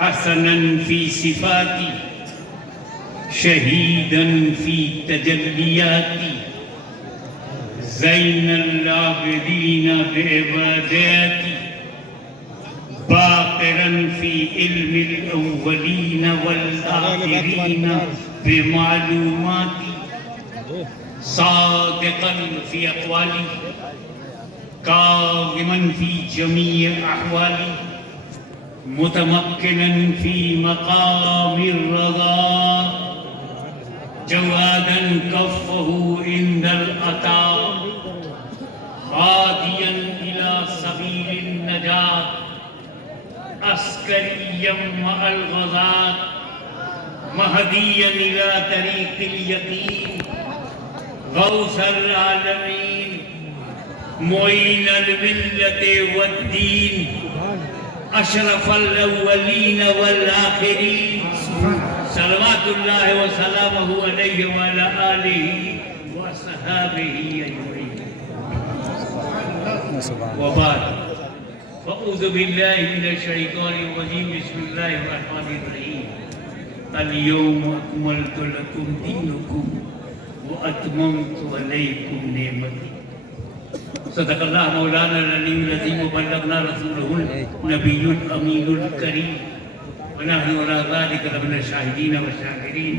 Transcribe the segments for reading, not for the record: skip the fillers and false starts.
हसनन फी सिफाती शहीदन फी तजल्लियाती ज़ैनल आबिदीन बिइबादती बाक़िरन फी इल्मिल अव्वलीन वल आखिरीन बिमालूमाती सादिक़न फी अक़वाली काज़िमन फी जमी अहवाली मुतमक्किनन फी मक़ामिर रज़ा जवादन कफ़्फ़हु इंदल अता हादियन इला सबीलिन नजात अस्करियम मअल ग़ज़ात महदियन इला तरीक़िल यक़ीन गौसल आलमीन मोइनल मिल्लते वद्दीन अशरफल अव्वलीन वल आखिरीन सल्लल्लाहु व सल्लमहु अलैहि व अला आलिहि व सहाबिहि अजमईन व बाद फ़अऊज़ु बिल्लाहि मिनश शैतानिर रजीम बिस्मिल्लाहिर रहमानिर रहीम अल यौमा अकमलतु लकुम दीनकुम व अतममतु अलैकुम नेमती सदक़ल्लाह मौलाना अल-अलीयुल अज़ीम व बल्लगना रसूलहुल नबियुल अमीनुल करीम व नहनु अला ज़ालिका लमिनश शाहिदीन व शाकिरीन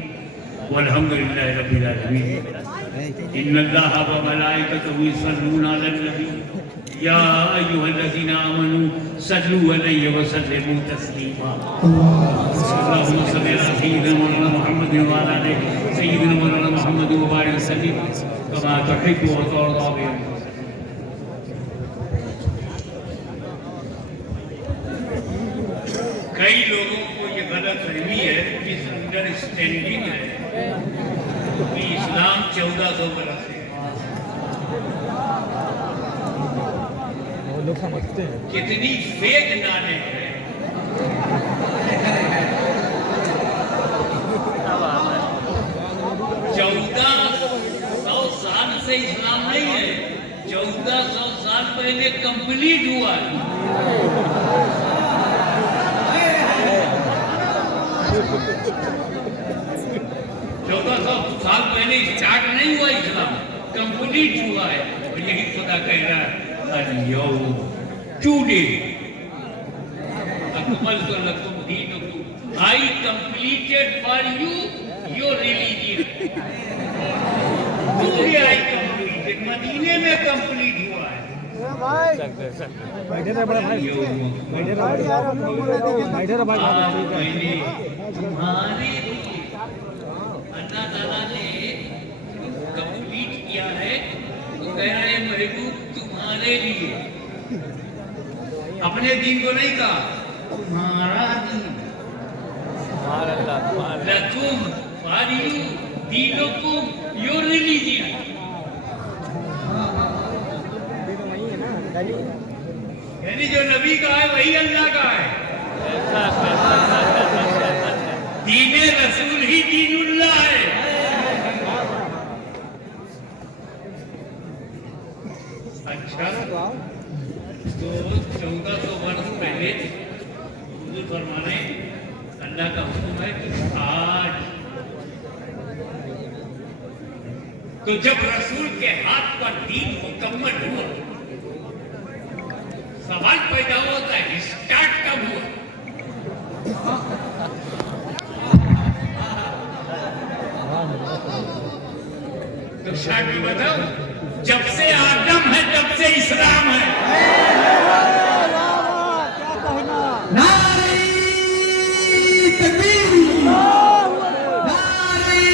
वल्हम्दुलिल्लाहि रब्बिल आलमीन इन्नल्लाहा व मलाइकतहु युसल्लूना अलन नबी या अय्युहल्लज़ीना आमनू सल्लू अलैहि व सल्लिमू तस्लीमा अल्लाहुम्मा सल्लि अला सय्यिदिना मौलाना मुहम्मद व अला आलि सय्यिदिना मौलाना मुहम्मद व बारिक वसल्लिम कमा तुहिब्बु व तर्दा। कई लोगों को ये गलत फहमी है, मिसअंडरस्टैंडिंग है कि इस्लाम 1400 बरस है। कितनी फेक नाने हैं। 1400 साल से इस्लाम नहीं है, 1400 साल पहले कंप्लीट हुआ है। 1400 साल पहले स्टार्ट नहीं हुआ इस्लाम, कंप्लीट हुआ है। और यही खुदा कह रहा है अल-यौम टुडे अकमलतु लकुम दीनकुम I completed for you your religion. Today I completed, मदीने में कंप्लीट हुआ है। बैठे रहे बड़ा भाई, बैठे रहे भाई। तुम्हारे अल्लाह ताला ने कंप्लीट किया है तो कह रहे हैं महबूब तुम्हारे लिए, अपने दीन को नहीं कहा, तुम्हारा दीन लकुम फॉर यू दीनुकुम योर रिलीजन। यानी जो नबी का है वही अल्लाह का है। दीने रसूल ही दीनुल्लाह है। अच्छा, तो 1400 वर्ष पहले हुजूर फरमाने अल्लाह का हुक्म है कि आज, तो जब रसूल के हाथ पर दीन मुकम्मल हुआ, सवाल पैदा होता है स्टार्ट कब हुआ? तो स्टार्ट बताओ, जब से आदम है तब से इस्लाम है। नारे तकबीर, नारे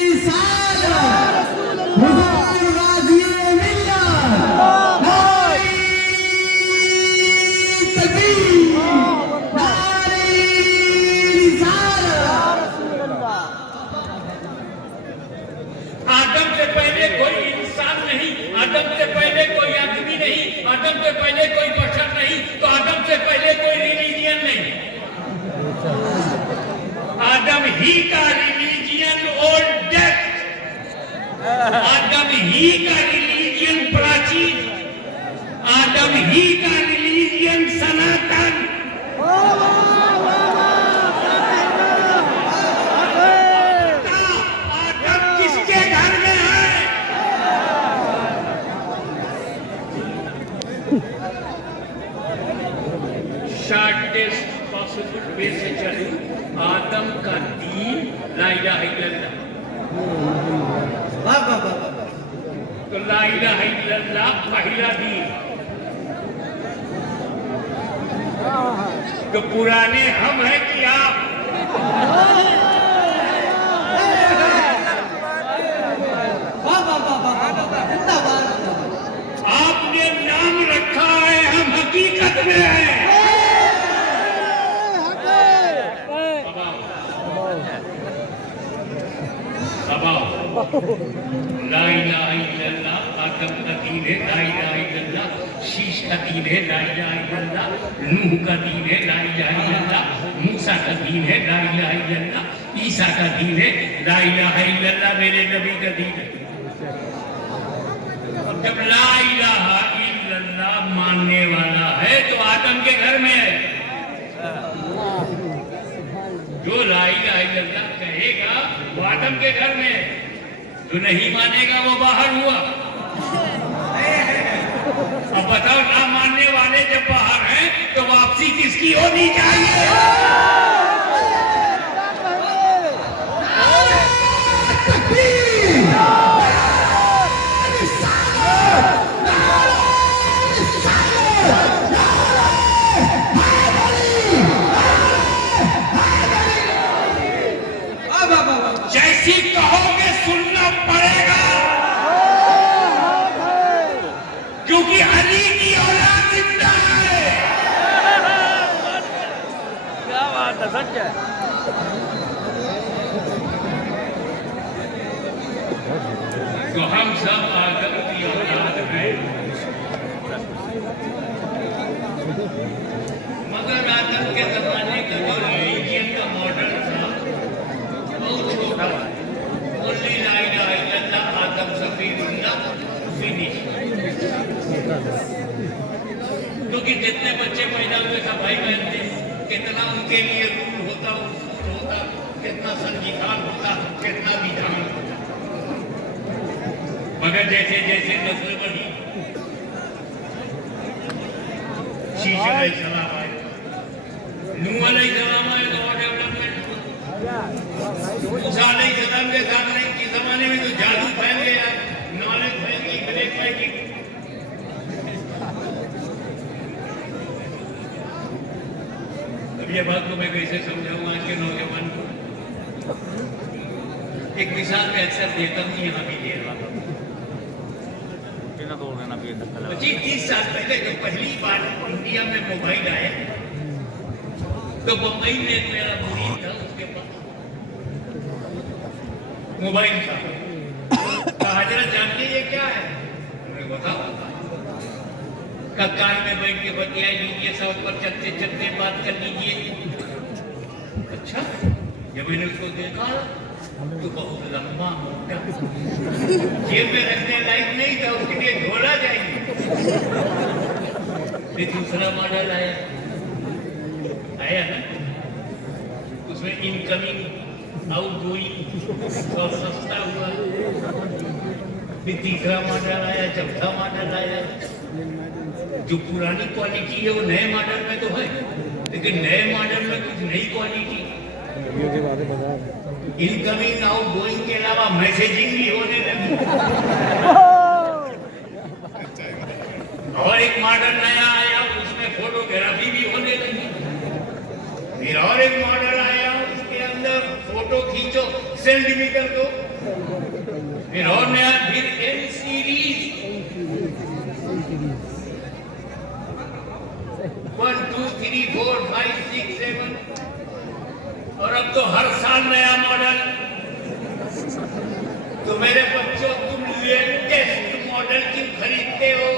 रिसालत, हुजूर गाज़िए मिल्लत, नारे तकबीर, नारे रिसालत। आदम से पहले कोई इंसान नहीं, आदम से पहले कोई आदमी नहीं, आदम से पहले कोई बशर नहीं, तो आदम से पहले कोई रिलीजियन नहीं। आदम ही का रिलीजियन ओल्डेस्ट, आदम ही का रिलीजियन प्राचीन, आदम ही का रिलीजियन सनातन। शॉर्टेस्ट पॉसिबल वे से चलूं, आदम का दीन ला इलाहा इल्लल्लाह। वाह वाह वाह। तो ला इलाहा इल्लल्लाह पहला दीन। तो पुराने हम हैं कि आप? वाह वाह वाह वाह वाह, जिंदाबाद। आपने नाम रखा है, हम हकीकत में हैं। ला इलाहा इल्लल्लाह आदम का दीन है, ला इलाहा इल्लल्लाह शीश का दीन है, ला इलाहा इल्लल्लाह नूह का दीन है, ला इलाहा इल्लल्लाह मूसा का दीन है, ला इलाहा इल्लल्लाह ईसा का दीन है, ला इलाहा इल्लल्लाह मेरे नबी का दीन है। और जब ला इलाहा इल्लल्लाह मानने वाला है तो आदम के घर में है। जो ला इलाहा इल्लल्लाह कहेगा वो आदम के घर में है, जो नहीं मानेगा वो बाहर हुआ। अब बताओ, ना मानने वाले जब बाहर हैं तो वापसी किसकी होनी चाहिए? जैसी कहोगे सुनना पड़ेगा, क्योंकि अली की औलाद जिंदा है। क्या बात है, सच है। तो हम सब आदम की औलाद हैं, मगर आदम के जमाने का जो रिलीजियन का मॉडल था बहुत छोटा। ओनली ला इलाहा इल्लल्लाह आदम सफीरुल्लाह फिनिश। क्योंकि जितने बच्चे पैदा हुए सब भाई बहन थे, कितना उनके लिए रूल होता, उसूल होता, कितना संविधान होता, कितना विधान होता। मगर जैसे जैसे नस्ल बढ़ी, शीश अलैहिस्सलाम आए, नूह अलैहिस्सलाम आए तो डेवलपमेंट। मूसा अलैहिस्सलाम के सामने के जमाने में तो जादू फैल गया, नॉलेज फैल गई, ब्लैक मैजिक। अब ये बात को मैं कैसे समझाऊं आज के नौजवान को? एक मिसाल मैं अक्सर देता हूँ, यहाँ भी दे रहा हूँ। 25-30 साल पहले जब पहली बार इंडिया में मोबाइल आया तो बम्बई में एक मेरा मुरीद था, उसके पास मोबाइल था। हजरत जानते ये क्या है? मैं बताओ। कार में बैठ के बतिया लीजिए, सब पर चलते चलते बात कर लीजिए। अच्छा, जब मैंने उसको देखा तो बहुत लंबा मोटा, जेब में रखने लायक नहीं था, उसके लिए ढोला जाएंगे। फिर दूसरा मॉडल आया ना, उसमें इनकमिंग आउटगोइंग और सस्ता हुआ। फिर तीसरा मॉडल आया, चौथा मॉडल आया। जो पुरानी क्वालिटी है वो नए मॉडल में तो है, लेकिन नए मॉडल में कुछ नई क्वालिटी, इनकमिंग आउटगोइंग के अलावा मैसेजिंग भी होने लगी। और एक मॉडल नया आया, उसमें फोटोग्राफी भी होने लगी। फिर और एक मॉडल आया, उसके अंदर फोटो खींचो सेंड भी कर दो। फिर और नया, फिर एन सीरीज 1 2 3 4 5 6 7। और अब तो हर साल नया मॉडल। तो मेरे बच्चों, तुम लेटेस्ट मॉडल क्यों खरीदते हो?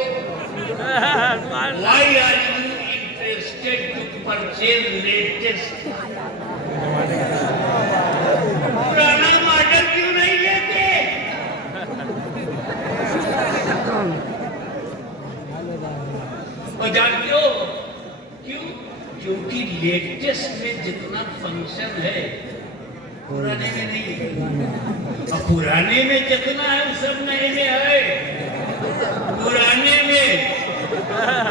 Why are you interested to purchase latest? पुराना मॉडल क्यों नहीं लेते? और जानते हो क्यों? क्योंकि लेटेस्ट में जितना फंक्शन है पुराने में नहीं है, और पुराने में जितना है वो सब नए में है। पुराने में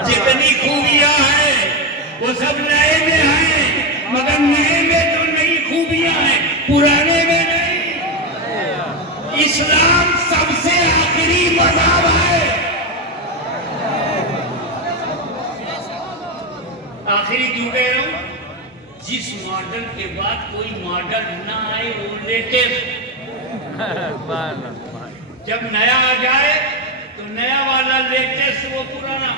जितनी खूबियां हैं वो सब नए में हैं, मगर नए में तो नई खूबियां हैं, पुराने में नहीं। इस्लाम सबसे आखिरी मज़हब है। आखिरी क्यों कह रहा हूं? जिस मॉडल के बाद कोई मॉडल ना आए वो लेटेस्ट। जब नया आ जाए तो नया वाला लेटेस्ट, वो पुराना।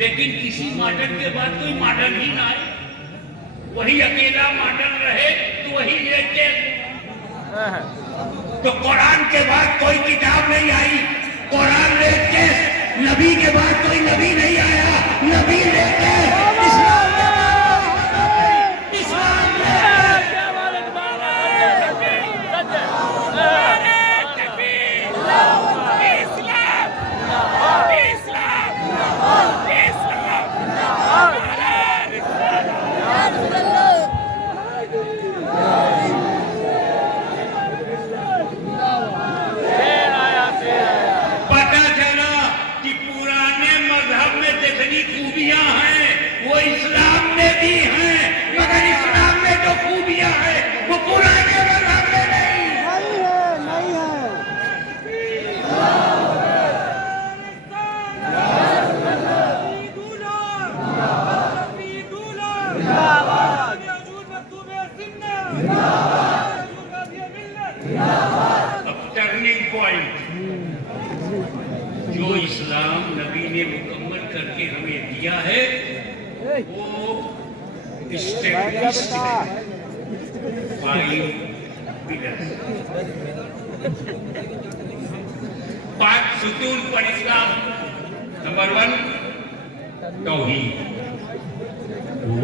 लेकिन किसी मॉडल के बाद कोई मॉडल ही ना आए, वही अकेला मॉडल रहे तो वही लेटेस्ट। तो कुरान के बाद कोई किताब नहीं आई, कुरान लेटेस्ट। नबी के बाद कोई नबी नहीं आया, नबी लेटेस्ट। इस्लाम के बाद इस्लाम खूबियां हैं, वो इस्लाम में भी हैं, मगर इस्लाम में जो खूबियां हैं वो पुराने मज़हब में नहीं अब टर्निंग पॉइंट जो इस्लाम नबी ने मुकम्मल करके हमें दिया है वो स्टेब्लिश्ड है। 5 सुतून पर इस्लाम। Number 1 Towhid,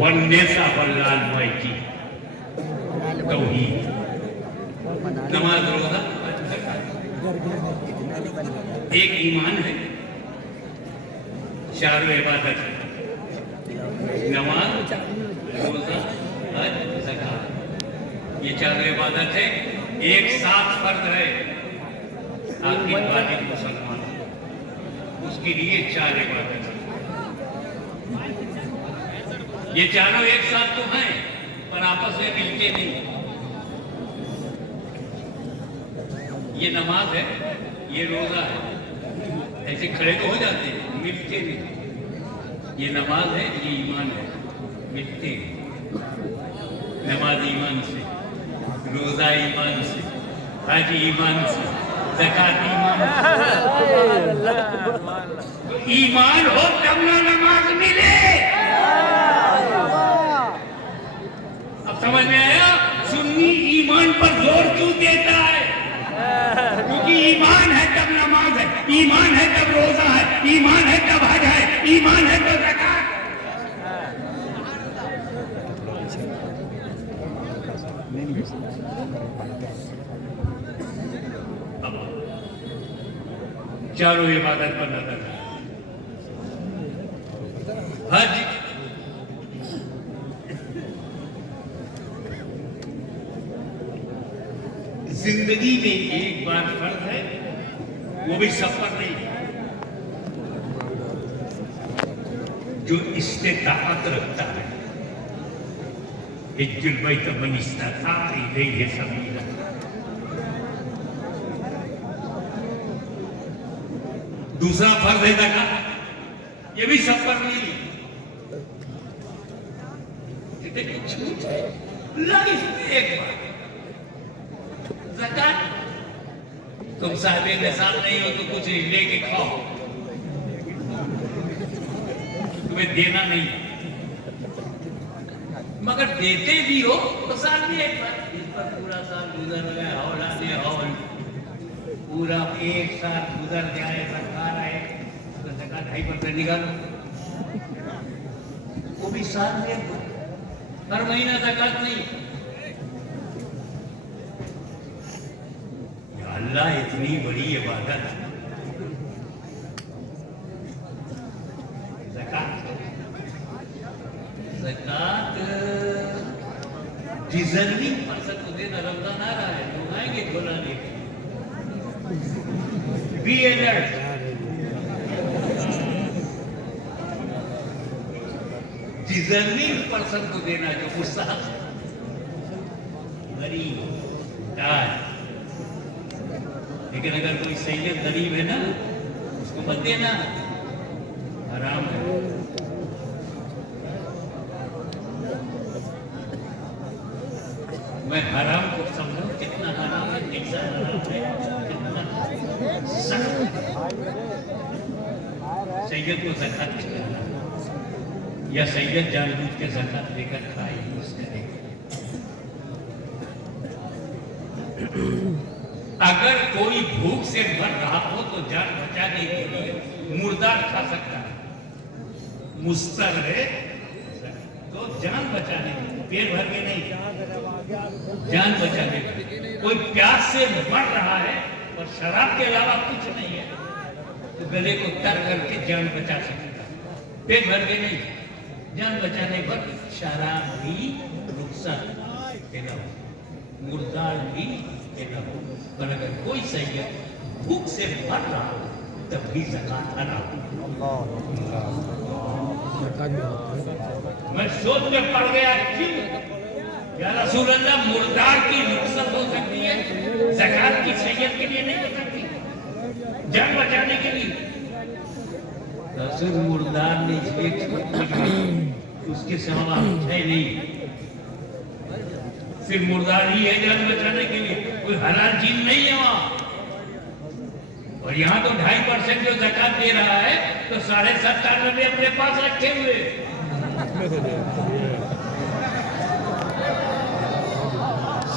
oneness of Allah Almighty, तौहीद। नमाज, रोजा, एक ईमान है, चारों इबादत है, नमाज, रोजा, हज, ज़कात, ये चारों इबादत है। एक साथ फर्ज है आखिर वाजिब मुसलमान, उसके लिए 4 इबादत है। ये चारों एक साथ तो हैं पर आपस में मिलते नहीं। ये नमाज है, ये रोजा है, ऐसे खड़े तो हो जाते हैं, मिलते नहीं। ये नमाज है, ये ईमान है, मिलते हैं। नमाज ईमान से, रोजा ईमान से, हज ईमान से, ज़कात ईमान से। तो ईमान हो तब ना नमाज मिले। अब समझ में आया सुन्नी ईमान पर जोर क्यों देता है? क्योंकि ईमान है तब नमाज है, ईमान है तब रोजा है, ईमान है तब हज है, ईमान है तो ज़कात। चारों इबादत पर नजर है। हज जिंदगी में एक बार फर्ज है, वो भी सफर नहीं। जो इस्तेताअत रखता है, हिज्जुल बैत मन इस्तता इलैहि सबीला। दूसरा फर्ज है ज़कात, ये भी सफर नहीं। कितनी छूट है लाइफ में एक बार। ज़कात तुम साहिब निसाब नहीं हो तो कुछ लेके खाओ, तुम्हें देना नहीं, मगर देते भी हो तो साल में एक बार। इस पर पूरा साल गुजर गया, औलादे हौल पूरा एक साल गुजर जाए, सरकार आए तो ज़कात 2.5% निकालो, वो भी साल में एक बार। हर महीना ज़कात नहीं। अल्लाह इतनी बड़ी इबादत, ज़कात डिजर्विंग पर्सन को देना। रमजान आ रहा है, लोग आएंगे खोला लेके। Be alert. डिजर्विंग पर्सन को देना, जो मुस्तहक है, गरीब दान। लेकिन अगर कोई सैयद गरीब है ना, उसको मत देना, हराम है। मैं हराम को समझूं कितना हराम है, कैसा हराम है, कितना सख्त। सैयद को ज़कात खिलाना या सैयद जानबूझ के ज़कात लेकर खाए यूज करे। अगर कोई भूख से मर रहा हो तो जान बचाने के लिए मुर्दार खा सकता है, मुस्तर है तो जान बचाने के लिए, पेट भर के नहीं, जान बचाने के लिए। कोई प्यास से मर रहा है और शराब के अलावा कुछ नहीं है तो गले को तर करके जान बचा सकता है, पेट भर के नहीं। जान बचाने पर शराब भी नुकसान देगा, मुर्दार भी देगा। पर अगर कोई सैयद भूख से मर रहा हो तब भी ज़कात हराम। मैं सोच में पड़ गया, क्यों या रसूल अल्लाह, मुर्दार की नुकसान हो सकती है, ज़कात की सैयद के लिए नहीं हो सकती, जान बचाने के लिए। रसूल मुर्दार ने इसलिए उसके सिवा है नहीं, सिर्फ मुर्दार ही है जान बचाने के लिए, कोई हलाल चीज नहीं है वहां। और यहाँ तो 2.5% जो ज़कात दे रहा है तो 97.5 अपने पास रखे हुए।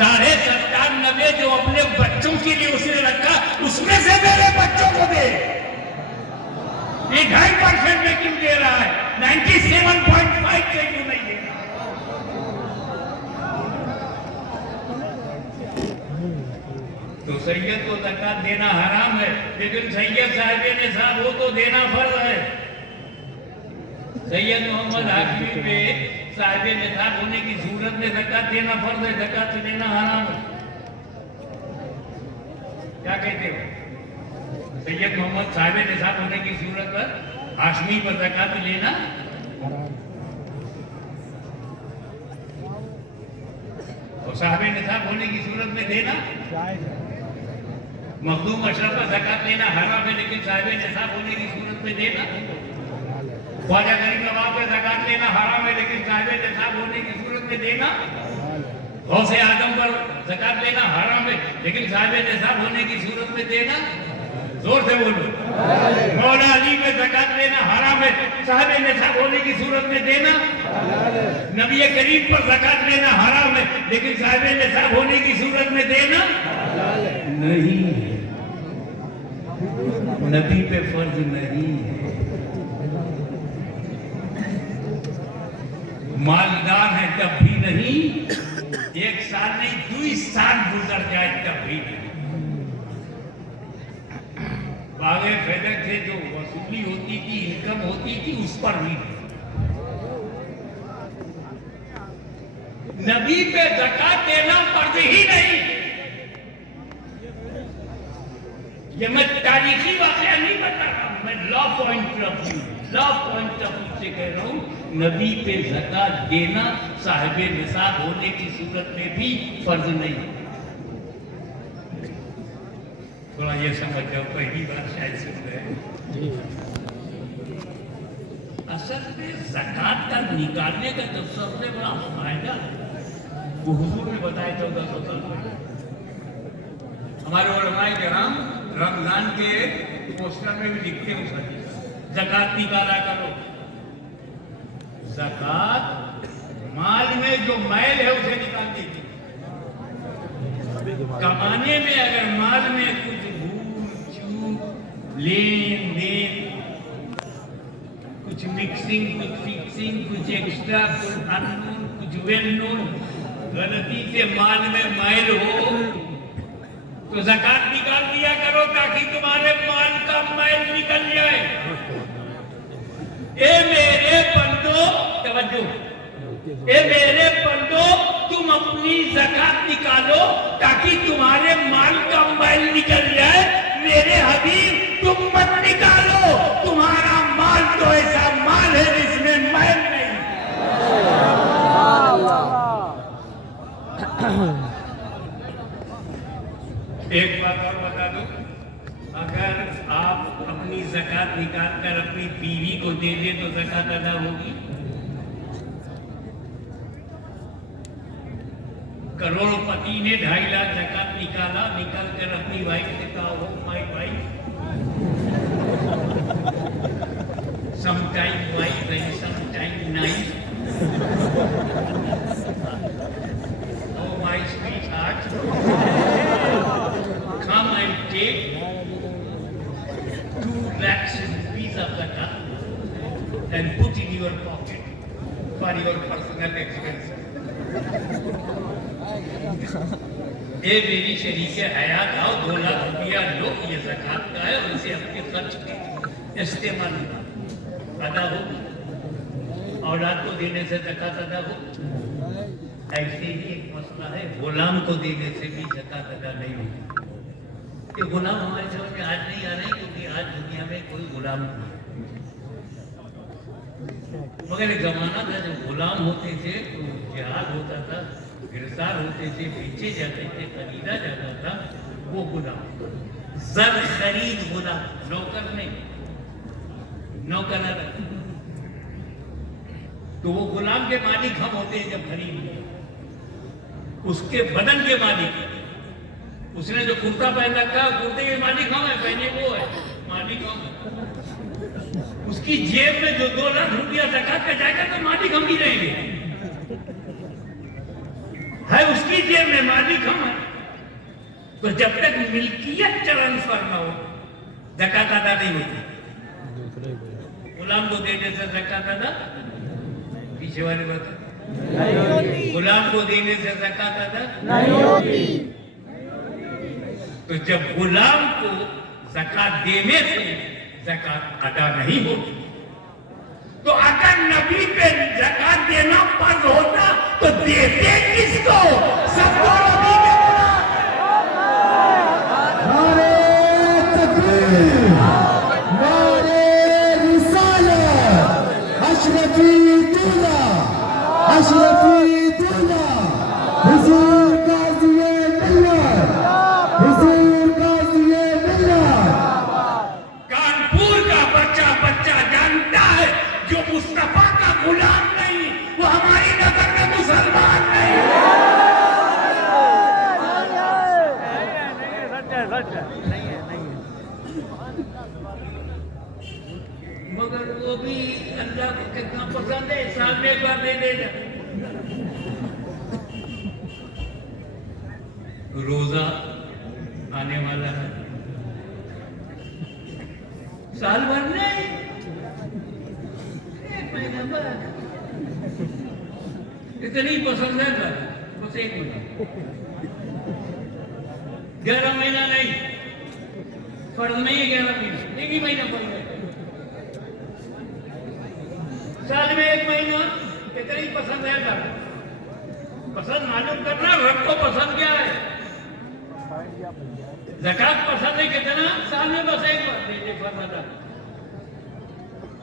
97.5 जो अपने बच्चों के लिए उसने रखा, उसमें से मेरे बच्चों को दे। ये 2.5% में क्यों दे रहा है, 97.5 से क्यों नहीं दे रहा? तो सैयद को ज़कात देना हराम है, लेकिन सैयद साहिब निसाब हो तो देना फर्ज है। सैयद मोहम्मद हाशमी पे साहिब निसाब होने की सूरत में ज़कात देना फर्ज है, ज़कात देना हराम है। क्या कहते हो? सैयद मोहम्मद साहिब निसाब होने की सूरत पर हाशमी पर ज़कात लेना और साहिब निसाब होने की सूरत में देना, मखदूम अशरफ पर ज़कात लेना हराम है, लेकिन साहिब निसाब होने की सूरत में देना। ख्वाजा गरीब नवाब पर ज़कात लेना हराम है, लेकिन साहिब निसाब होने की सूरत में देना। गौसे आजम पर ज़कात लेना हराम है, लेकिन साहिब निसाब होने की सूरत में देना। जोर से बोलो। मौला अली पे ज़कात लेना हराम है, साहिब निसाब होने की सूरत में देना। नबी करीम पर ज़कात लेना हराम है, लेकिन साहिब निसाब होने की सूरत में देना नहीं है, नबी पे फर्ज नहीं है। मालदार है तब भी नहीं, 1 साल नहीं 2 साल गुजर जाए तब भी नहीं। बागे फेदक से जो वसूली होती थी, इनकम होती थी, उस पर भी नहीं। नबी पे ज़कात देना फर्ज ही नहीं। ये मैं तारीखी वाकया नहीं बता रहा हूं, मैं लॉ पॉइंट ऑफ व्यू से कह रहा हूं। नबी पे ज़कात देना साहिब निसाब होने की सूरत में भी फर्ज नहीं। थोड़ा ये समझ जाओ, पहली बार शायद सुन रहे हैं। असल में ज़कात का निकालने का जो सबसे बड़ा फायदा वो हुजूर ने बताया 1400 साल पहले। हमारे उलमाए किराम रमजान के पोस्टर में भी लिखते हैं, ज़कात निकाला करो। ज़कात माल में जो मैल है उसे निकाल दीजिए। कमाने में अगर माल में कुछ भूल चूक, लेन देन, कुछ मिक्सिंग, कुछ फिक्सिंग, कुछ एक्स्ट्रा, कुछ अननोन, कुछ वेल नोन, गलती से माल में मैल हो तो ज़कात निकाल दिया करो, ताकि तुम्हारे माल का मैल निकल जाए। ए मेरे बंदो, तवज्जो, ए मेरे बंदो, तुम अपनी ज़कात निकालो ताकि तुम्हारे माल का मैल निकल जाए। मेरे हबीब, तुम मत निकालो, तुम्हारा माल तो ऐसा माल है जिसमें मैल नहीं। मुसलमानों, अगर आप अपनी ज़कात निकाल कर अपनी बीवी को दे दे तो ज़कात अदा होगी। करोड़पति ने 2.5 लाख ज़कात निकाल कर अपनी वाइफ से कहा, हो my wife, sometime wife and sometime knife. Oh my sweetheart, come and take 2 lakhs rupees of zakat and put in your pocket for your personal expenses. ए मेरी शरीके हयात आओ, 2 लाख रुपया लो, ये ज़कात का है और इसे अपने खर्च के इस्तेमाल अदा होगी। औलाद को देने से ज़कात अदा होगी। ऐसे ही एक मसला है, गुलाम को देने से भी ज़कात अदा नहीं होगी। ये गुलाम हमारे समझ में आज नहीं आ रहे, क्योंकि आज दुनिया में कोई गुलाम नहीं, मगर एक जमाना था जब गुलाम होते थे तो जिहाद होता था, गिरफ्तार होते थे, बेचे जाते थे, खरीदा जाता था, वो गुलाम। जर खरीद गुलाम, नौकर नहीं, नौकर अलग। तो वो गुलाम के मालिक हम होते हैं जब खरीद, उसके बदन के मालिक। उसने जो कुर्ता पहन रखा, कुर्ते के मालिक हम है, पहने वो है, मालिक हम है। उसकी जेब में जो 2 लाख रुपया ज़कात का जाएगा तो मालिक हम ही रहेंगे, है उसकी जेब में, मालिक हम है। तो जब तक मिल्कियत ट्रांसफर न हो ज़कात अदा नहीं होती। गुलाम को देने से ज़कात अदा, पीछे वाले बता, गुलाम को देने से ज़कात अदा नहीं होती। तो जब गुलाम को ज़कात देने से ज़कात अदा नहीं होती, तो अगर नबी पे ज़कात देना फर्ज होता तो देते किसको? सबको नबी ने बोला। नारे तकबीर, नारे रिसालत, अशरफी दूल्हा, अशरफी दूल्हा, हुजूर गाज़ी-ए मिल्लत, हुजूर गाज़ी-ए मिल्लत। कानपुर का बच्चा जानता है, जो मुस्तफा का गुलाम नहीं, वो हमारी नजर में मुसलमान नहीं। मगर वो भी अल्लाह को कितना पसंद है, साल में एक बार दे देगा। रोजा आने वाला है, साल भर नहीं, 1 महीना बाद। इतनी पसंद है बस 1 महीना, 11 महीना नहीं, फर्ज नहीं है 11 महीना, 1 ही महीना फर्ज है। साल में 1 महीना, इतनी पसंद है सर। पसंद मालूम करना, रब को पसंद क्या है। ज़कात पसंद है कितना, साल में बस 1 बार दे दे फर्ज अदा।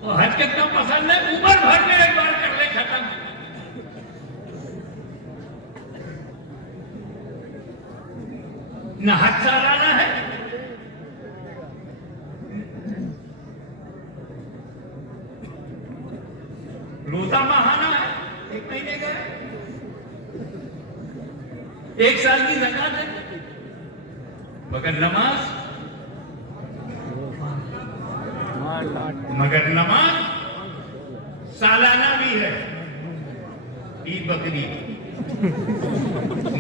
और हज कितना पसंद है, उम्र भर में 1 बार कर ले, खत्म। न हज सालाना है, रोजा माहाना है, 1 महीने का है, 1 साल की ज़कात है। मगर नमाज सालाना भी है, ईद बकरी,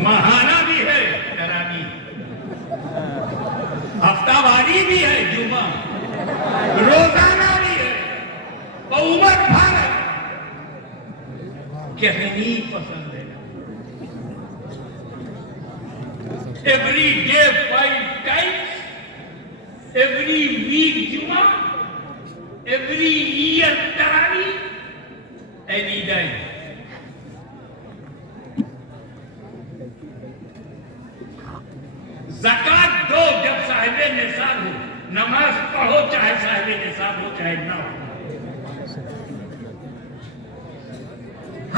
माहाना भी है, तरावी, हफ्तावारी भी है, जुमा, रोजाना भी है, उम्र भर कहनी पसंद है। Every day 5 times, every week जुमा, every year तरावी, any day। ज़कात दो जब साहिबे निसाब हो, नमाज पढ़ो चाहे साहिबे निसाब हो चाहे ना हो,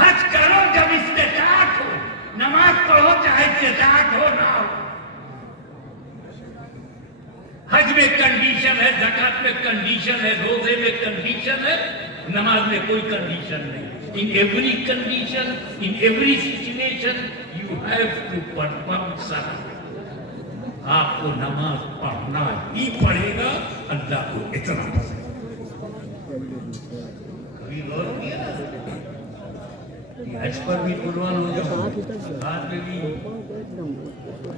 हज करो जब इस्तिताअत हो, नमाज पढ़ो चाहे इस्तिताअत हो ना हो। ज़कात में कंडीशन है, रोजे में कंडीशन है, नमाज में कोई कंडीशन नहीं। In every condition, in every situation you have to perform सलात। आपको नमाज पढ़ना ही पड़ेगा। अल्लाह को इतना पसंद। कभी गौर किया हज पर भी कुर्बान हो जाओ, ज़कात में भी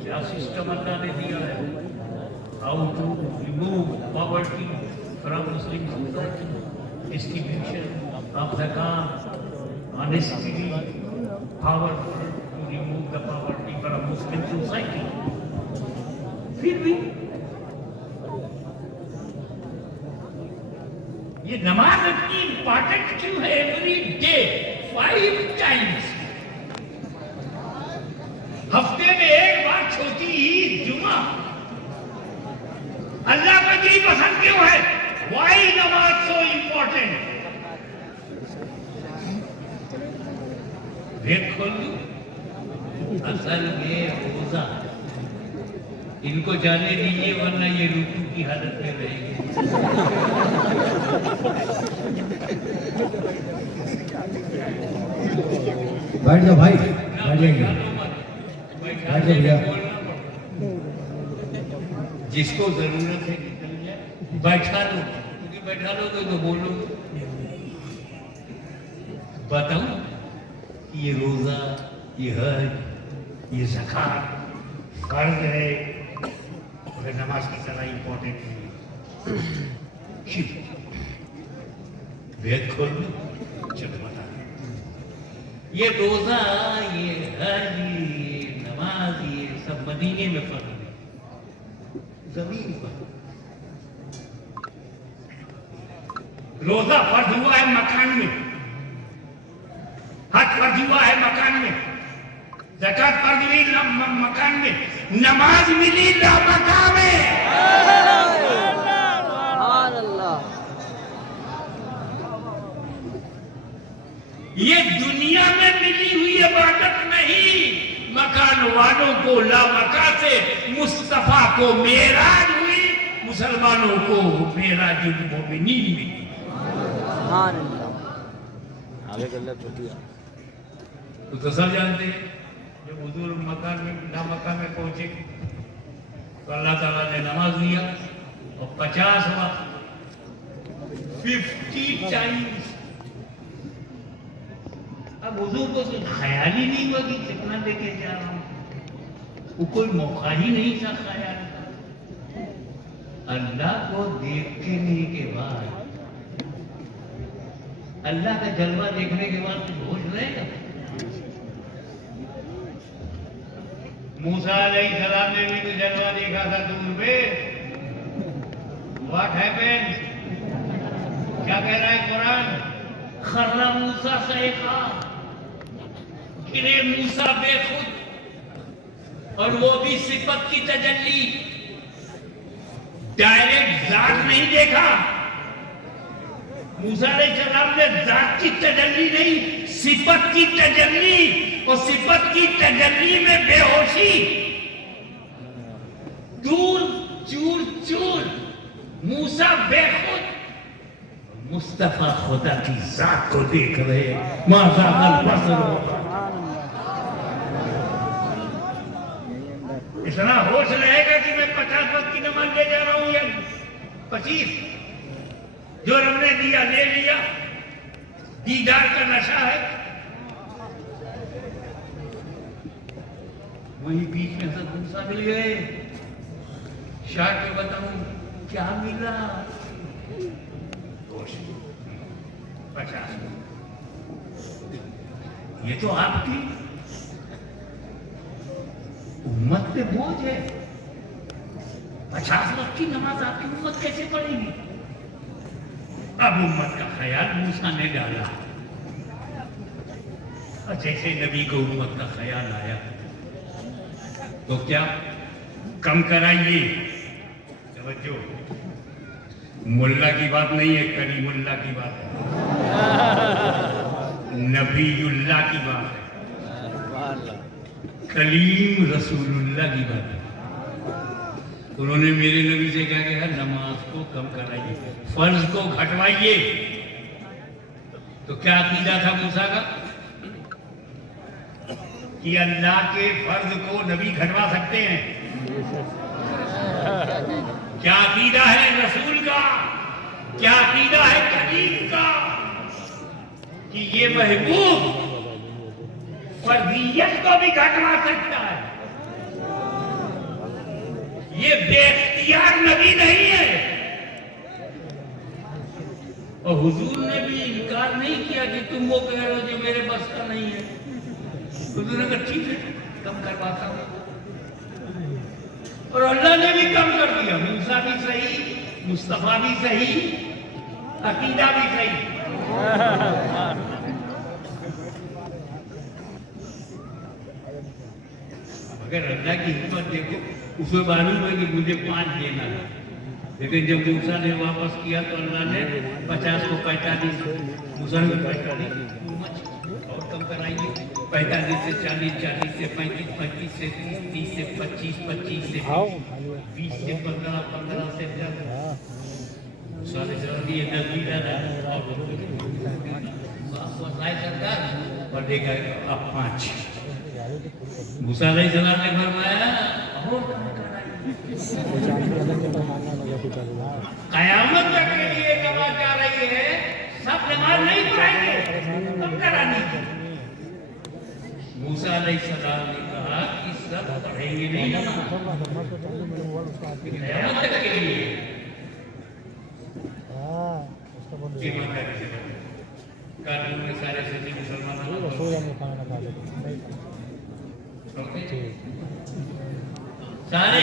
क्या सिस्टम अल्लाह ने दिया है। How to remove poverty from Muslim society, distribution of ज़कात, honestly powerful to remove the poverty from Muslim society. फिर भी ये नमाज इतनी इंपॉर्टेंट क्यों है? एवरी डे 5 टाइम्स, हफ्ते में एक बार छोटी ईद जुमा। अल्लाह को इतनी पसंद क्यों है? वाई नमाज सो इंपॉर्टेंट? वेद खोल लो। असल में रोजा इनको जाने दीजिए, वरना ये रुकू की हालत में रहेंगे। बैठ जाओ भाई, बैठ जाइए, बैठ जाओ भैया। जिसको जरूरत है निकल जाए, बैठा लो, क्योंकि बैठा लो तो बोलो। बताऊं कि ये रोजा, ये हज, ये ज़कात फर्ज है, और नमाज की तरह इंपॉर्टेंट है। वेद खोल लो, चलो बता। ये रोजा, ये हज, ये नमाज, ये सब मदीने में फर्ज है, जमीन पर। रोजा फर्ज हुआ है मकान में, हज फर्ज हुआ है मकान में, ज़कात फर्ज हुई मकान में, नमाज मिली मक्का में। ये दुनिया में मिली हुई इबादत नहीं, मकान वालों को लामका से मुस्तफा को मेराज हुई, मुसलमानों को मेराजुल मोमिनीन मिली। तो सब जानते हैं, जब हुजूर मकान में लामका में पहुंचे तो अल्लाह ताला ने नमाज दिया और 50 वक्त 50 टाइम्स। अब हुजूर को तो ख्याल ही नहीं हुआ कि कितना लेके जा रहा हूं, वो कोई मौका ही नहीं था ख्याल का। अल्लाह को देखने के बाद, अल्लाह का जलवा देखने के बाद कुछ होश रहेगा? मूसा अलैहिस्सलाम ने भी तो जलवा देखा था दूर पे। What happened? क्या कह रहा है कुरान? खर्रा मूसा सैक़ा, गिरे मूसा बेखुद, और वो भी सिफत की तजल्ली, डायरेक्ट जात नहीं देखा। मूसा अलैहिस्सलाम ने जात की तजल्ली नहीं, सिफत की तजल्ली, और सिफत की तजल्ली में बेहोशी, दूर चूर चूर, मूसा बेखुद, मुस्तफा खुदा की जात को देख रहे। माज़ागल बसर, इतना होश रहेगा कि मैं 50 वक्त की नमाज ले जा रहा हूं या 25? जो रब ने दिया ले लिया, दीदार का नशा है। वही बीच में सब मूसा मिल गए। शार्ट में बताऊं क्या मिला? 50। ये तो आपकी उम्मत पे बोझ है। 50 वक्त की नमाज आपकी उम्मत कैसे पढ़ेगी? अब उम्मत का ख्याल मूसा ने डाला, और जैसे नबी को उम्मत का ख्याल आया तो क्या कम कराइए। तवज्जो, मुल्ला की बात नहीं है, करीमुल्ला की बात है, नबीयुल्लाह की बात है, कलीम रसूलुल्लाह की बात है। उन्होंने मेरे नबी से क्या कहा, नमाज को कम कराइए, फर्ज को घटवाइए। तो क्या अकीदा था मूसा का कि अल्लाह के फर्ज को नबी घटवा सकते हैं? क्या अकीदा है रसूल का, क्या अकीदा है करीम का कि ये महबूब फर्जियत को भी घटवा सकता है? ये बेख्तियार नबी नहीं है। और हुजूर ने भी इनकार नहीं किया कि तुम वो कह रहे हो जो मेरे बस का नहीं है। हुजूर ने कहा ठीक है, कम करवाता हूं। और अल्लाह ने भी कम कर दिया। मूसा भी सही, मुस्तफा भी सही, अकीदा भी सही। अगर अल्लाह की हिम्मत देखो, उसे मालूम है कि मुझे 5 देना है, लेकिन जब मूसा ने वापस किया तो अल्लाह ने 50 को 45, मूसा ने 45 और कम कराइए, 45 से 40, 40 से 35, 35 से 30, 30 से 25, 25 से 20 से 15, 15 से 10, मूसा ने चला दिए 10 भी डाला वापस आए सरकार और देखा अब 5। मूसा अलैहिस्सलाम ने फरमाया कयामत तक के लिए नमाज जा रही है, सब नमाज नहीं पढ़ाएंगे, कब करानी? मूसा अलैहिस्सलाम ने कहा कि सब पढ़ेंगे नहीं नमाज, कयामत तक के लिए। कानून में सारे सच्चे मुसलमान सारे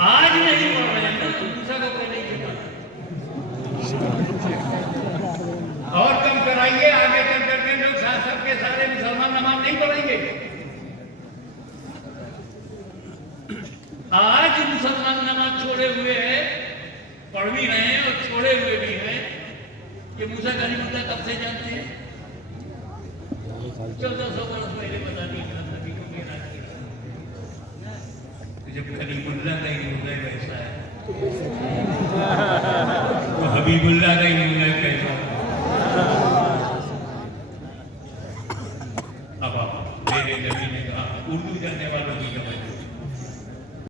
आज नहीं पढ़ रहे हैं ना, दूसरा को पहले ही और कम कराइए, आगे चल करके लोग सबके सारे मुसलमान नमाज नहीं पढ़ेंगे। आज मुसलमान नमाज छोड़े हुए हैं, पढ़ भी रहे हैं और छोड़े हुए भी हैं। ये मूसा कलीमुल्लाह कब से जानते हैं? 1400 वर्ष पहले पता नहीं नबी को क्या किया। जब कलीमुल्लाह का ही मुल्ला कैसा है तो हबीबुल्लाह का ही मुल्ला कैसा है? अब मेरे नबी ने कहा, उर्दू जानने वालों की